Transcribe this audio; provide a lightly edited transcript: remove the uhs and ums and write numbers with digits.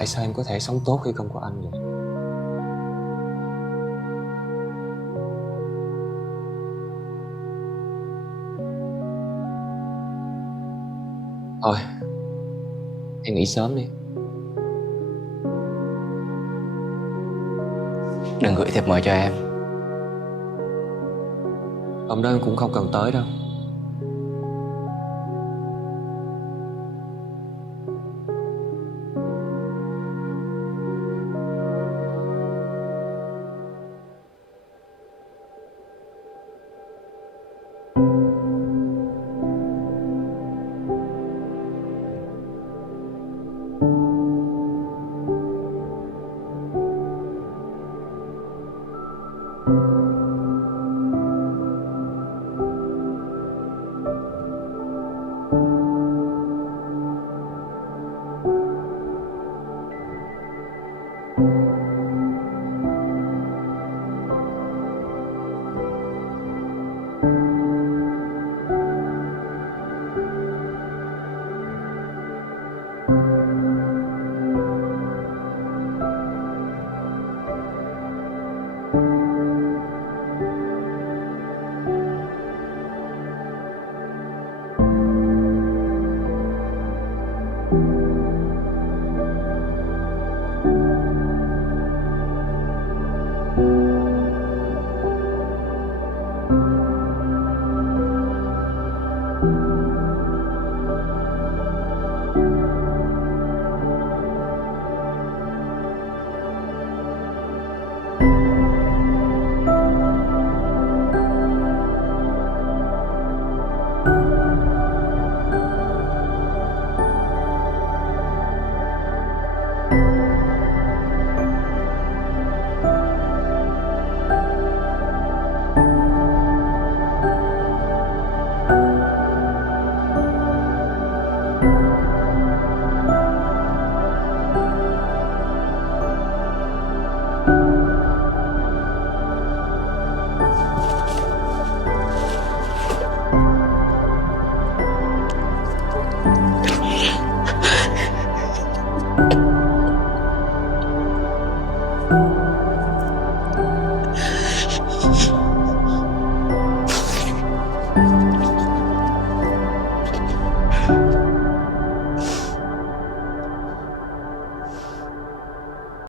tại sao em có thể sống tốt khi không có anh vậy? Thôi, em nghỉ sớm đi. Đừng gửi thiệp mời cho em. Hôm đó em cũng không cần tới đâu.